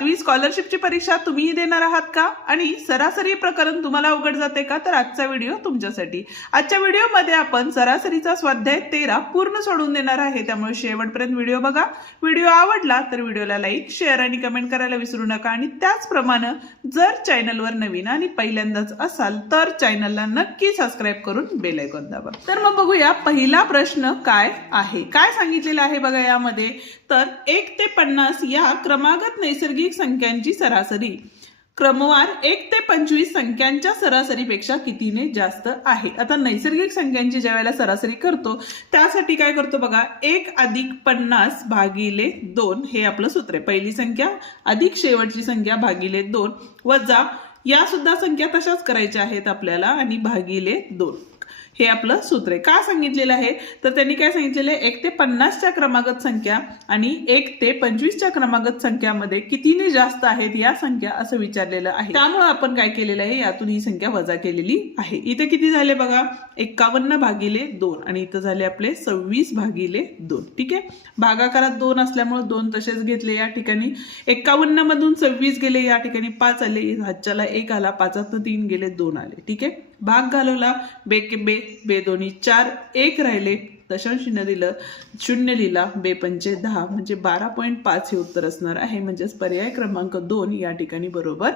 7वी स्कॉलरशिपची परीक्षा तुम्हीही देणार आहात का आणि सरासरी प्रकरण तुम्हाला अवघड जाते का? तर आजचा व्हिडिओ तुमच्यासाठी। आजच्या व्हिडिओमध्ये आपण सरासरीचा स्वाध्याय 13 पूर्ण सोडून देणार आहे, त्यामुळे शेवटपर्यंत व्हिडिओ बघा। व्हिडिओ आवडला तर व्हिडिओला लाईक, शेअर आणि कमेंट करायला विसरू नका आणि त्याचप्रमाणे जर चॅनलवर नवीन आणि पहिल्यांदाच असाल तर चॅनलला नक्की सबस्क्राइब करून बेल आयकॉन दाबा। तर मग बघूया पहिला प्रश्न काय आहे, काय सांगितलेलं आहे बघा यामध्ये। तर 1 ते 50 या क्रमागत नैसर्गिक संख्यांची सरासरी क्रमवार 1 ते 25 संख्यांच्या सरासरीपेक्षा कितीने जास्त आहे। आता नैसर्गिक संख्यांची ज्यावेळेला सरासरी करतो त्यासाठी काय करतो बघा, 1 अधिक 50 भागिले 2 हे आपलं सूत्र आहे। पहिली संख्या अधिक शेवटची संख्या भागिले 2 वजा या सुद्धा संख्या तशाच करायच्या आहेत आपल्याला आणि भागिले 2 हे आपलं सूत्र आहे। का सांगितलेलं आहे तर त्यांनी काय सांगितलेलं आहे, 1 ते 50 च्या क्रमागत संख्या आणि 1 ते 25 च्या क्रमागत संख्यामध्ये कितीने जास्त आहेत या संख्या असं विचारलेलं आहे। त्यामुळे आपण काय केलेलं आहे, यातून ही संख्या वजा केलेली आहे। इथे किती झाले बघा, 51 भागिले 2 आणि इथं झाले आपले 26 भागिले 2। ठीक आहे, भागाकारात 2 असल्यामुळे 2 तसेच घेतले या ठिकाणी। 51 मधून 26 गेले, या ठिकाणी 5 आले, हातच्याला 1 आला, 5 3 गेले, 2 आले। ठीक आहे, भाग घालवला, बे दोन्ही 4, 1 राहिले, दशांश चिन्ह दिलं, 0 लिहिला, बे पंचे 10 म्हणजे 12.5 हे उत्तर असणार आहे। म्हणजेच पर्याय क्रमांक 2 या ठिकाणी बरोबर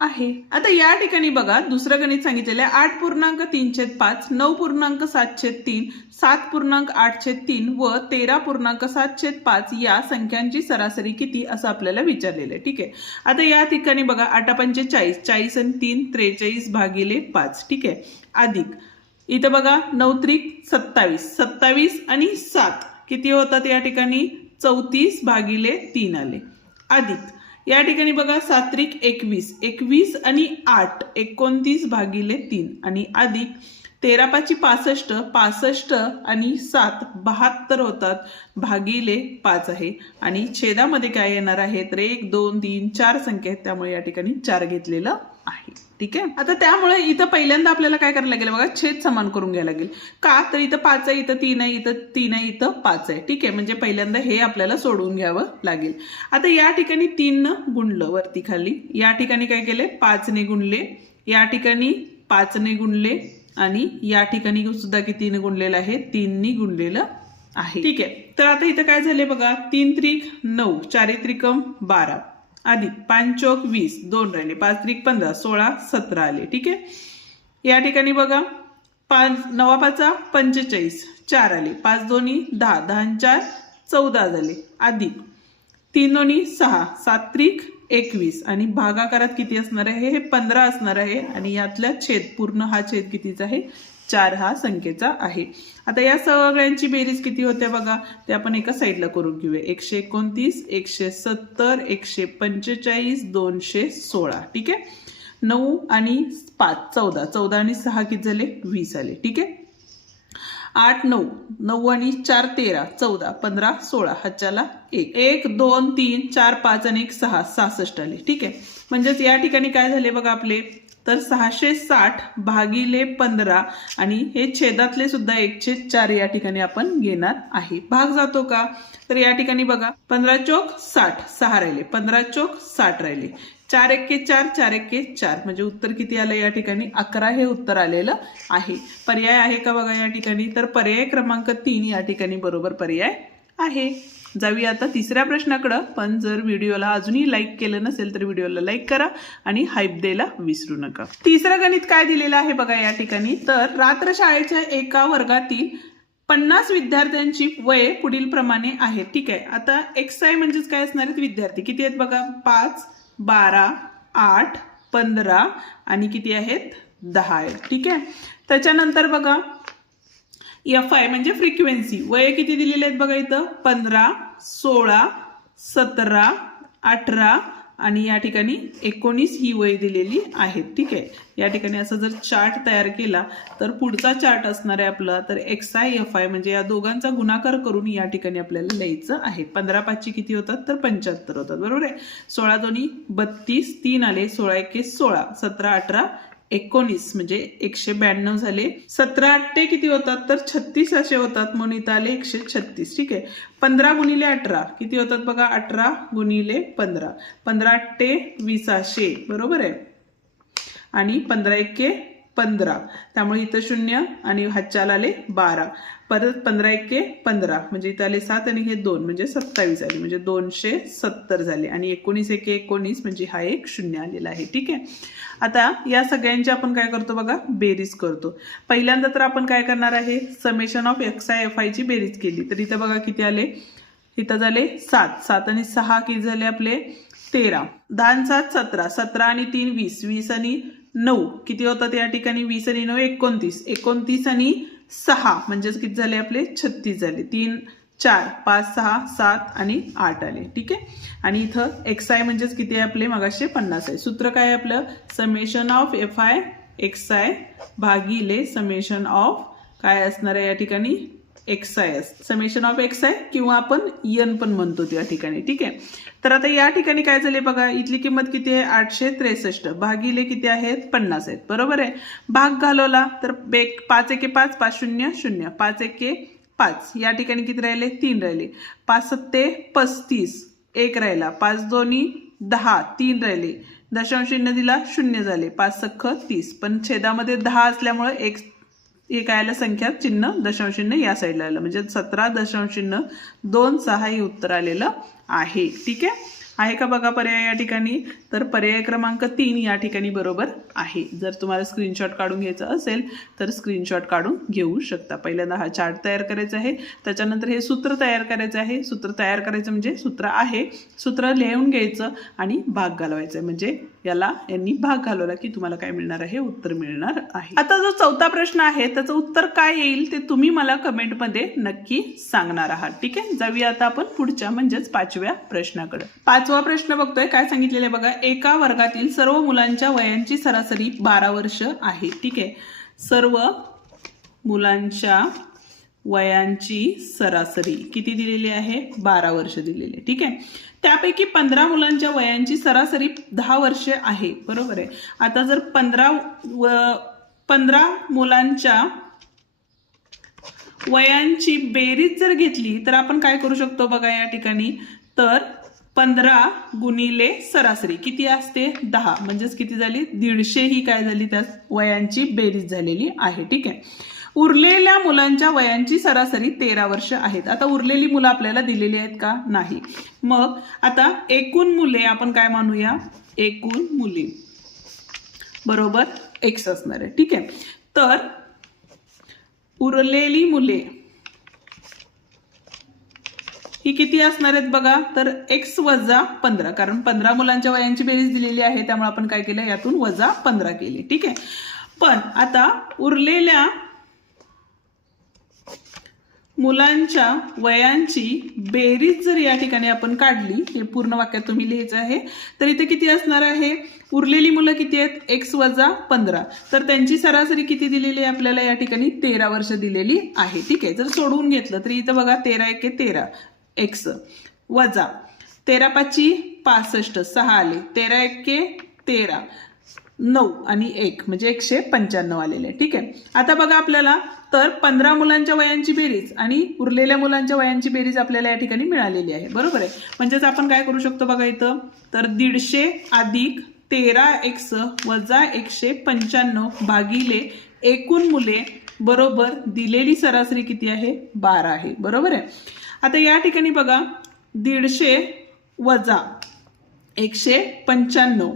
आहे। आता या ठिकाणी बघा दुसरं गणित सांगितलेलं आहे, 8.3/5, 9.7/3, 7.8/3 व 13.7/5 या संख्यांची सरासरी किती असं आपल्याला विचारलेलं आहे। ठीक आहे, आता या ठिकाणी बघा 8 पंचे 40, 40 आणि 3 43 भागिले 5। ठीक आहे, अधिक इथं बघा 9 त्रिक 27, 27 आणि 7 किती होतात या ठिकाणी 34 भागिले 3 आले, अधिक या ठिकाणी बघा 7 त्रिक 21, 21 आणि 8 29 भागिले 3 आणि अधिक 13 पाची 65, 65 आणि 7 72 होतात भागिले 5 आहे आणि छेदामध्ये काय येणार आहे तर 1 2 3 4 संख्या आहेत, त्यामुळे या ठिकाणी 4 घेतलेलं आहे। ठीक आहे, आता त्यामुळे इथं पहिल्यांदा आपल्याला काय करायला लागेल बघा, छेद समान करून घ्यायला लागेल। का तर इथं 5 आहे, इथं 3 आहे, इथं 3 आहे, इथं 5 आहे। ठीक आहे, म्हणजे पहिल्यांदा हे आपल्याला सोडवून घ्यावं लागेल। आता या ठिकाणी 3 न गुणलं वरती खाली, या ठिकाणी काय केले 5 ने गुणले, या ठिकाणी 5 ने गुणले आणि या ठिकाणी सुद्धा कितीने गुणलेलं आहे 3 ने गुणलेलं आहे। ठीक आहे, तर आता इथं काय झाले बघा, 3 त्रिक 9, 4 त्रिकम 12, अधिक 5 चौक 20, 2 राहिले, 5 त्रिक 15, 16 17 आले। ठीक आहे, या ठिकाणी बघा 5 9 5 45, 4 आले, 5 दोन्ही 10, 10 4 14 झाले, अधिक 3 दोन्ही 6, 7 त्रिक 21 आणि भागाकारात किती असणार आहे हे 15 असणार आहे आणि यातल्या छेद पूर्ण हा छेद कितीचा आहे 4 हा संख्येचा आहे। आता या सगळ्यांची बेरीज किती होते बघा, ते आपण एका साईडला करून घेऊया। 129, 170, 145, 216। ठीक आहे, 9 आणि 5 14, 14 आणि 6 किती झाले 20 आले। ठीक आहे, 8 9, 9 आणि 4 13, 14 15 16, हातच्याला 1 1 2 3 4 5 आणि 1 6 66 आले। ठीक आहे, म्हणजेच या ठिकाणी काय झाले बघा आपले तर 660 भागिले 15 आणि हे छेदातले सुद्धा 1/4 या ठिकाणी आपण घेणार आहे। भाग जातो का तर या ठिकाणी बघा 15 चौक 60, 6 राहिले, 15 चौक 60 राहिले, 4 1 4, 4 1 4 म्हणजे उत्तर किती आलं या ठिकाणी 11 हे उत्तर आलेलं आहे। पर्याय आहे का बघा या ठिकाणी, तर पर्याय क्रमांक 3 या ठिकाणी बरोबर पर्याय आहे। जाऊया आता तिसऱ्या प्रश्नाकडे, पण जर व्हिडिओला अजूनही लाईक केलं नसेल तर व्हिडिओला लाईक करा आणि हाईप द्यायला विसरू नका। तिसरं गणित काय दिलेलं आहे बघा या ठिकाणी, तर रात्र शाळेच्या एका वर्गातील 50 विद्यार्थ्यांची वय पुढील प्रमाणे आहे। ठीक आहे, आता XI म्हणजेच काय असणार आहेत विद्यार्थी किती आहेत बघा 5 12 8 15 आणि किती आहेत 10 आहेत। ठीक आहे, त्याच्यानंतर बघा FI म्हणजे फ्रिक्वेन्सी, वय किती दिलेले आहेत बघा इथं 15 16 17 18 आणि या ठिकाणी 19 ही वय दिलेली आहेत। ठीक आहे, या ठिकाणी असं जर चार्ट तयार केला तर पुढचा चार्ट असणार आहे आपला तर XI FI म्हणजे या दोघांचा गुणाकार करून या ठिकाणी आपल्याला लिहायचं आहे। 15 5 किती होतात तर 75 होतात, बरोबर आहे। 16 दोन्ही 32, 3 आले, 16 1 16, 17 18 19 म्हणजे 192 झाले. 17 8 किती होतात तर 36 असे होतात, म्हणून इथं आले 136. ठीक आहे. 15 गुणिले 18 किती होतात बघा, 18 गुणिले 15, 15 8 20 बरोबर आहे. आणि 15 1 15, त्यामुळे इथं 0 आणि हातचाल आले 12. परत 15 1 15 म्हणजे इथं आले 7 आणि हे 2 म्हणजे 27 आले, म्हणजे 270 झाले. आणि 19 1 19 म्हणजे हा एक 0 आलेला आहे. ठीक आहे. आता या सगळ्यांची आपण काय करतो बघा, बेरीज करतो. पहिल्यांदा तर आपण काय करणार आहे, समेशन ऑफ XI FI ची बेरीज केली तर इथं बघा किती आले, इथं झाले 7, 7 आणि 6 किती झाले आपले 13, 10 आणि 7 17, 17 आणि 3 20, 20 आणि 9 किती होतात या ठिकाणी, 20 आणि 9 29, 29 आणि 6 म्हणजेच किती झाले आपले 36 झाले. 3 4 5 6 7 आणि 8 आले. ठीक आहे. आणि इथं XI म्हणजेच किती आहे आपले, मगाशी 50 आहे. सूत्र काय आहे आपलं, समेशन ऑफ FI XI भागिले समेशन ऑफ काय असणार आहे या ठिकाणी XIS, समेशन ऑफ XI किंवा आपण N पण म्हणतो त्या ठिकाणी. ठीक आहे. तर आता या ठिकाणी काय झाले बघा, इथली किंमत किती आहे 863 भागिले किती आहेत 50 आहेत, बरोबर आहे. भाग घालवला तर 5 1 5 5 0 0, 5 1 5, या ठिकाणी किती राहिले 3 राहिले, 5 7 35, 1 राहिला, 5 2 10, 3 राहिले, दशांश चिन्ह दिला 0 झाले, 5 सख्ख 30, पण छेदामध्ये 10 असल्यामुळे एक आयला संख्या चिन्ह दशांश चिन्ह या साईडला आलं, म्हणजे 17.26 हे उत्तर आलेलं आहे. ठीक आहे का बघा पर्याय या ठिकाणी, तर पर्याय क्रमांक 3 या ठिकाणी बरोबर आहे. जर तुम्हाला स्क्रीनशॉट काढून घ्यायचा असेल तर स्क्रीनशॉट काढून घेऊ शकता. पहिल्यांदा हा चार्ट तयार करायचा आहे, त्याच्यानंतर हे सूत्र तयार करायचं आहे. सूत्र तयार करायचं म्हणजे सूत्र आहे, सूत्र लिहून घ्यायचं आणि भाग घालवायचं, म्हणजे यांनी भाग घालवला की तुम्हाला काय मिळणार आहे, उत्तर मिळणार आहे. आता जो चौथा प्रश्न आहे त्याचं उत्तर काय येईल ते तुम्ही मला कमेंटमध्ये नक्की सांगणार आहात. ठीक आहे. जाऊया आता आपण पुढच्या म्हणजेच 5व्या प्रश्नाकडे. 5वा प्रश्न बघतोय, काय सांगितलेलं आहे बघा, एका वर्गातील सर्व मुलांच्या वयांची सरासरी 12 वर्ष आहे. ठीक आहे. सर्व मुलांच्या वयांची सरासरी किती दिलेली आहे, 12 वर्ष दिलेली आहे. ठीक आहे. त्यापैकी 15 मुलांच्या वयांची सरासरी 10 वर्ष आहे, बरोबर आहे. आता जर 15 मुलांच्या वयांची बेरीज जर घेतली तर आपण काय करू शकतो बघा या ठिकाणी, तर 15 गुणिले सरासरी किती असते 10, म्हणजेच किती झाली 150 ही काय झाली त्या वयांची बेरीज झालेली आहे. ठीक आहे. उरलेल्या मुलांच्या वयांची सरासरी 13 वर्ष आहेत. आता उरलेली मुलं आपल्याला दिलेली आहेत का, नाही. मग आता एकूण मुले आपण काय मानूया, एकूण मुले बरोबर X असणार आहे. ठीक आहे. तर उरलेली मुले ही किती असणार आहेत बघा, तर X वजा 15, कारण 15 मुलांच्या वयांची बेरीज दिलेली आहे, त्यामुळे आपण काय केलं, यातून वजा 15 केले. ठीक आहे. पण आता उरलेल्या मुलांच्या वयांची बेरीज जर या ठिकाणी आपण काढली, हे पूर्ण वाक्यात तुम्ही लिहायचं आहे, तर इथे किती असणार आहे, उरलेली मुलं किती आहेत X वजा 15, तर त्यांची सरासरी किती दिलेली आहे आपल्याला या ठिकाणी 13 वर्ष दिलेली आहे. ठीक आहे. जर सोडवून घेतलं तर इथं बघा 13 1 13 X वजा 13 5 65, 6 आले, 13 1 13, 9 आणि 1 म्हणजे 195 आलेले. ठीक आहे. आता बघा आपल्याला तर 15 मुलांच्या वयांची बेरीज आणि उरलेल्या मुलांच्या वयांची बेरीज आपल्याला या ठिकाणी मिळालेली आहे, बरोबर आहे. म्हणजेच आपण काय करू शकतो बघा इथं, तर 150 अधिक 13X वजा 195 भागिले एकूण मुले बरोबर दिलेली सरासरी किती आहे 12 आहे, बरोबर आहे. आता या ठिकाणी बघा 150 वजा 195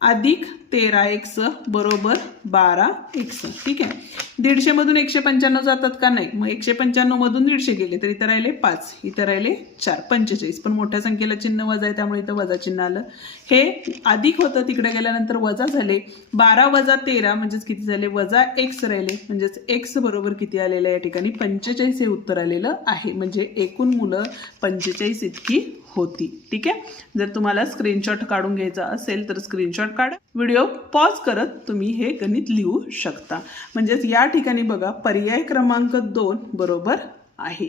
अधिक 13X बरोबर 12X. ठीक आहे. 150 मधून 195 जातात का, नाही. मग 195 मधून 150 गेले तर इथं राहिले 5, इथं राहिले 4, 45, पण मोठ्या संख्येला चिन्ह वजा आहे त्यामुळे इथं वजा चिन्ह आलं. हे अधिक होतं, तिकडे गेल्यानंतर वजा झाले, 12 वजा 13 म्हणजेच किती झाले, वजा X राहिले, म्हणजेच X बरोबर किती आलेलं या ठिकाणी 45 हे उत्तर आलेलं आहे. म्हणजे एकूण मुलं 45 इतकी होती. ठीक आहे. जर तुम्हाला स्क्रीनशॉट काढून घ्यायचा असेल तर स्क्रीनशॉट काढा, व्हिडिओ पॉज करत तुम्ही हे गणित लिहू शकता. म्हणजेच या ठिकाणी बघा पर्याय क्रमांक 2 बरोबर आहे.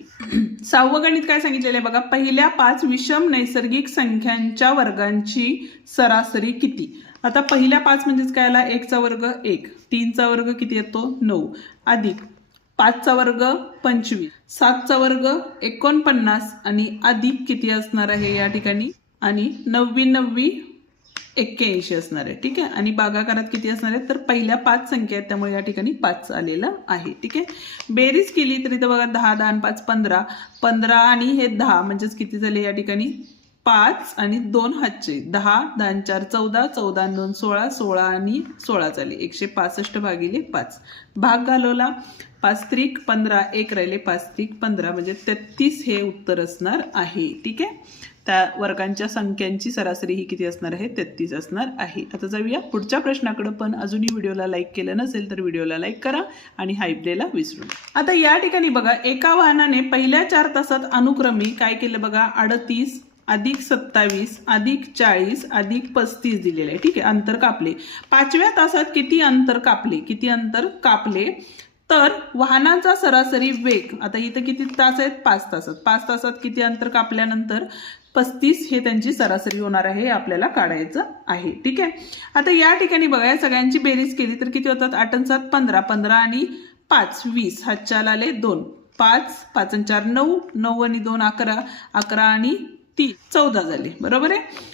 6वं गणित काय सांगितलेलं आहे बघा, पहिल्या 5 विषम नैसर्गिक संख्यांच्या वर्गांची सरासरी किती. आता पहिल्या 5 म्हणजेच काय आला, 1चा वर्ग 1, 3चा वर्ग किती येतो 9, अधिक 5चा वर्ग 25, 7चा वर्ग 49 आणि अधिक किती असणार आहे या ठिकाणी, आणि 9 81 असणार आहे. ठीक आहे, आणि भागाकारात किती असणार आहे तर पहिल्या 5 संख्या आहेत त्यामुळे या ठिकाणी 5 आलेलं आहे. ठीक आहे, बेरीज केली तर इथं बघा 10 10 आणि 5 15, 15 आणि हे 10 म्हणजेच किती झाले या ठिकाणी 5 आणि 2 हातचे 10, 10 4 14, 14 आणि 2 16, 16 आणि 16 झाले 165 भागिले 5. भाग घालवला 5 त्रिक 15, 1 राहिले 5 त्रिक 15 म्हणजे 33 हे उत्तर असणार आहे. ठीक आहे, त्या वर्गांच्या संख्यांची सरासरी ही किती असणार आहे 33 असणार आहे. आता जाऊया पुढच्या प्रश्नाकडे, पण अजूनही व्हिडिओला लाईक केलं नसेल तर व्हिडिओला लाईक करा आणि हाईप द्यायला विसरू नका. आता या ठिकाणी बघा, एका वाहनाने पहिल्या 4 तासात अनुक्रमे काय केलं बघा, 38 अधिक 27 अधिक 40 अधिक 35 दिलेले आहे. ठीक आहे, अंतर कापले. 5व्या तासात किती अंतर कापले तर वाहनाचा सरासरी वेग, आता इथं किती तास आहेत 5 तासात, 5 तासात किती अंतर कापल्यानंतर 35 हे त्यांची सरासरी होणार आहे, आपल्याला काढायचं आहे. ठीक आहे, आता या ठिकाणी बघा या सगळ्यांची बेरीज केली तर किती होतात, 8 आणि 7 15, 15 आणि 5 20, हातच्याला आले 2, 5 5 आणि 4 9, 9 आणि 2 11, 11 आणि 3 14 झाले. बरोबर आहे,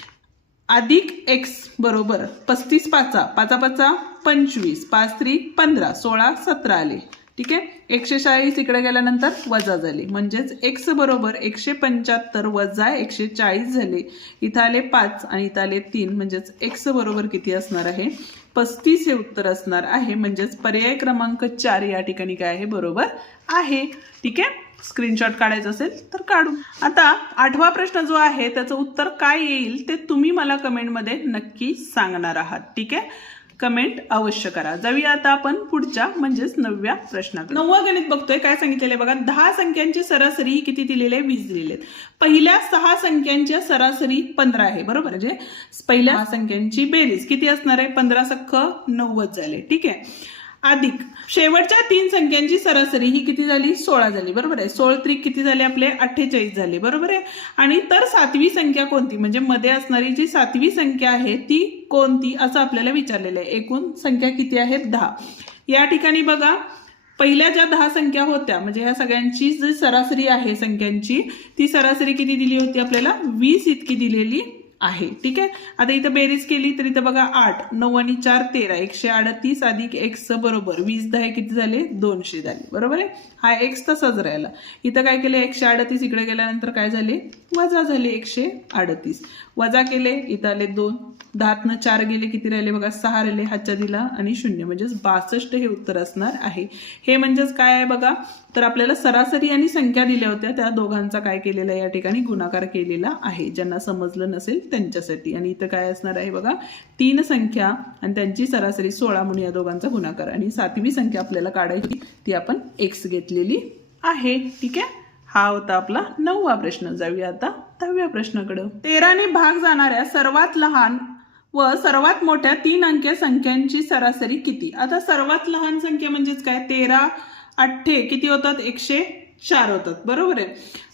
अधिक x बरोबर 35 5 5 25, 5 3 15, 16 17 आले. ठीक आहे, 140 इकडे गेल्यानंतर वजा झाले म्हणजेच x बरोबर 175 वजा 140 झाले. इथं आले 5 आणि इथं आले 3 म्हणजेच x बरोबर किती असणार आहे 35 हे उत्तर असणार आहे. म्हणजेच पर्याय क्रमांक 4 या ठिकाणी काय आहे बरोबर आहे. ठीक आहे, स्क्रीनशॉट काढायचं असेल तर काढू. आता 8वा प्रश्न जो आहे त्याचं उत्तर काय येईल ते तुम्ही मला कमेंटमध्ये नक्की सांगणार आहात. ठीक आहे, कमेंट अवश्य करा. जाऊया आता आपण पुढच्या म्हणजेच 9व्या प्रश्नाकडे. 9वं गणित बघतोय, काय सांगितलेलं आहे बघा, 10 संख्यांची सरासरी किती दिलेली आहे 20 दिलेले आहेत. पहिल्या 6 संख्यांच्या सरासरी 15 आहे. बरोबर, म्हणजे पहिल्या 6 संख्यांची बेरीज किती असणार आहे 15 सख्ख 90 झाले. ठीक आहे, अधिक शेवटच्या 3 संख्यांची सरासरी ही किती झाली 16 झाली. बरोबर आहे, 16 त्रिक किती झाले आपले 48 झाले. बरोबर आहे, आणि तर 7वी संख्या कोणती, म्हणजे मध्ये असणारी जी 7वी संख्या आहे ती कोणती असं आपल्याला विचारलेलं आहे. एकूण संख्या किती आहेत 10. या ठिकाणी बघा पहिल्या ज्या 10 संख्या होत्या म्हणजे ह्या सगळ्यांची जी सरासरी आहे संख्यांची ती सरासरी किती दिली होती आपल्याला 20 इतकी दिलेली आहे. ठीक आहे, आता इथं बेरीज केली तर इथं बघा 8 9 आणि 4 13 138 अधिक x बरोबर 20 10 किती झाले 200 झाले. बरोबर आहे, हा x तसाच राहिला. इथं काय केले 138 इकडे गेल्यानंतर काय झाले वजा झाले 138, वजा केले इथं आले 2, 10 4 गेले किती राहिले बघा 6 राहिले, हातच्या दिला आणि 0 म्हणजेच 62 हे उत्तर असणार आहे. हे म्हणजेच काय आहे बघा, तर आपल्याला सरासरी आणि संख्या दिल्या होत्या त्या दोघांचा काय केलेला या ठिकाणी गुणाकार केलेला आहे. ज्यांना समजलं नसेल त्यांच्यासाठी. आणि इथं काय असणार आहे बघा 3 संख्या आणि त्यांची सरासरी 16 म्हणून या दोघांचा गुणाकार, आणि 7वी संख्या आपल्याला काढायची ती आपण x घेतलेली आहे. ठीक आहे, हा होता आपला 9वा प्रश्न. जाऊया आता 10व्या प्रश्नाकडे. 13 ने भाग जाणाऱ्या सर्वात लहान व सर्वात मोठ्या 3 अंकी संख्यांची सरासरी किती. आता सर्वात लहान संख्या म्हणजेच काय 13 8 किती होतात 104 होतात. बरोबर आहे,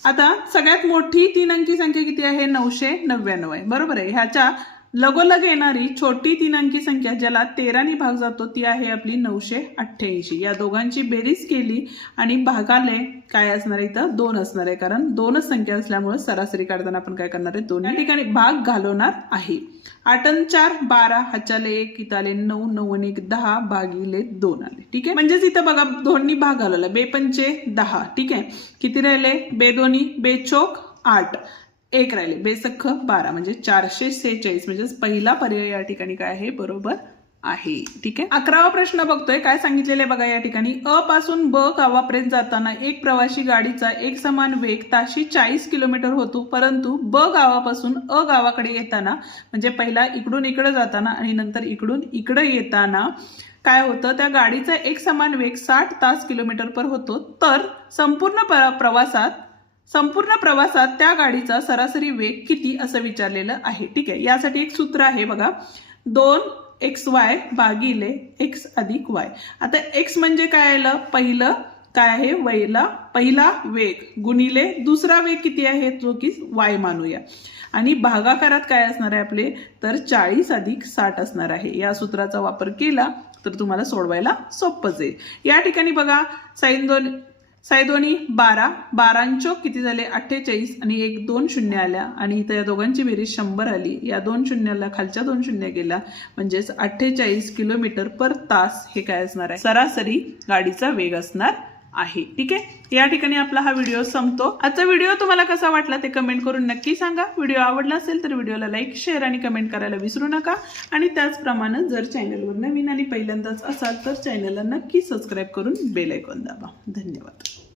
आता सगळ्यात मोठी 3 अंकी संख्या किती आहे 999 आहे. बरोबर आहे, ह्याच्या लगोलग येणारी छोटी 3 अंकी संख्या ज्याला 13 ने भाग जातो ती आहे आपली 988. या दोघांची बेरीज केली आणि भागाले काय असणार आहे इथं 2 असणार आहे, कारण 2च संख्या असल्यामुळे सरासरी काढताना आपण काय करणार आहे दोन्ही ठिकाणी भाग घालवणार आहे. 8 आणि 4 12, हातच्याले 1 इथं आले 9, 9 आणि 1 10 भागिले 2 आले. ठीक आहे, म्हणजेच इथं बघा दोन्ही भाग घालवला, 2 पंचे 10. ठीक आहे, किती राहिले 2 दोन्ही 2 चोक 8, 1 राहिले 2 सख्ख 12 म्हणजे 446 म्हणजेच पहिला पर्याय या ठिकाणी काय आहे बरोबर आहे. ठीक आहे, 11वा प्रश्न बघतोय, काय सांगितलेले बघा या ठिकाणी. अ पासून ब गावापर्यंत जाताना एक प्रवासी गाडीचा एक समान वेग ताशी 40 किलोमीटर होतो, परंतु ब गावापासून अ गावाकडे येताना म्हणजे पहिला इकडून इकडे जाताना आणि नंतर इकडून इकडे येताना काय होतं त्या गाडीचा एक समान वेग 60 तास किलोमीटर पर होतो. तर संपूर्ण प्रवासात त्या गाडीचा सरासरी वेग किती असं विचारलेलं आहे. ठीक आहे, यासाठी एक सूत्र आहे बघा 2xy भागिले x अधिक y. आता x म्हणजे काय आलं पहिलं काय आहे, पहिला वेग गुणिले दुसरा वेग किती आहे जो की y मानूया, आणि भागाकारात काय असणार आहे आपले, तर 40 अधिक 60 असणार आहे. या सूत्राचा वापर केला तर तुम्हाला सोडवायला सोपं जाईल. या ठिकाणी बघा साई दोन्ही 12, 12 किती झाले 48, आणि 1 2 शून्य आल्या, आणि इथं या दोघांची बेरीज 100 आली. या 2 शून्याला खालच्या 2 शून्य गेला, म्हणजेच 48 किलोमीटर पर तास हे काय असणार आहे, सरासरी गाडीचा वेग असणार आहे. ठीक आहे, या ठिकाणी आपला हा व्हिडिओ संपतो. आजचा व्हिडिओ तुम्हाला कसा वाटला ते कमेंट करून नक्की सांगा. व्हिडिओ आवडला असेल तर व्हिडिओला लाईक, शेअर आणि कमेंट करायला विसरू नका. आणि त्याचप्रमाणे जर चॅनलवर नवीन आणि पहिल्यांदाच असाल तर चॅनलला नक्की सबस्क्राईब करून बेल आयकॉन दाबा. धन्यवाद.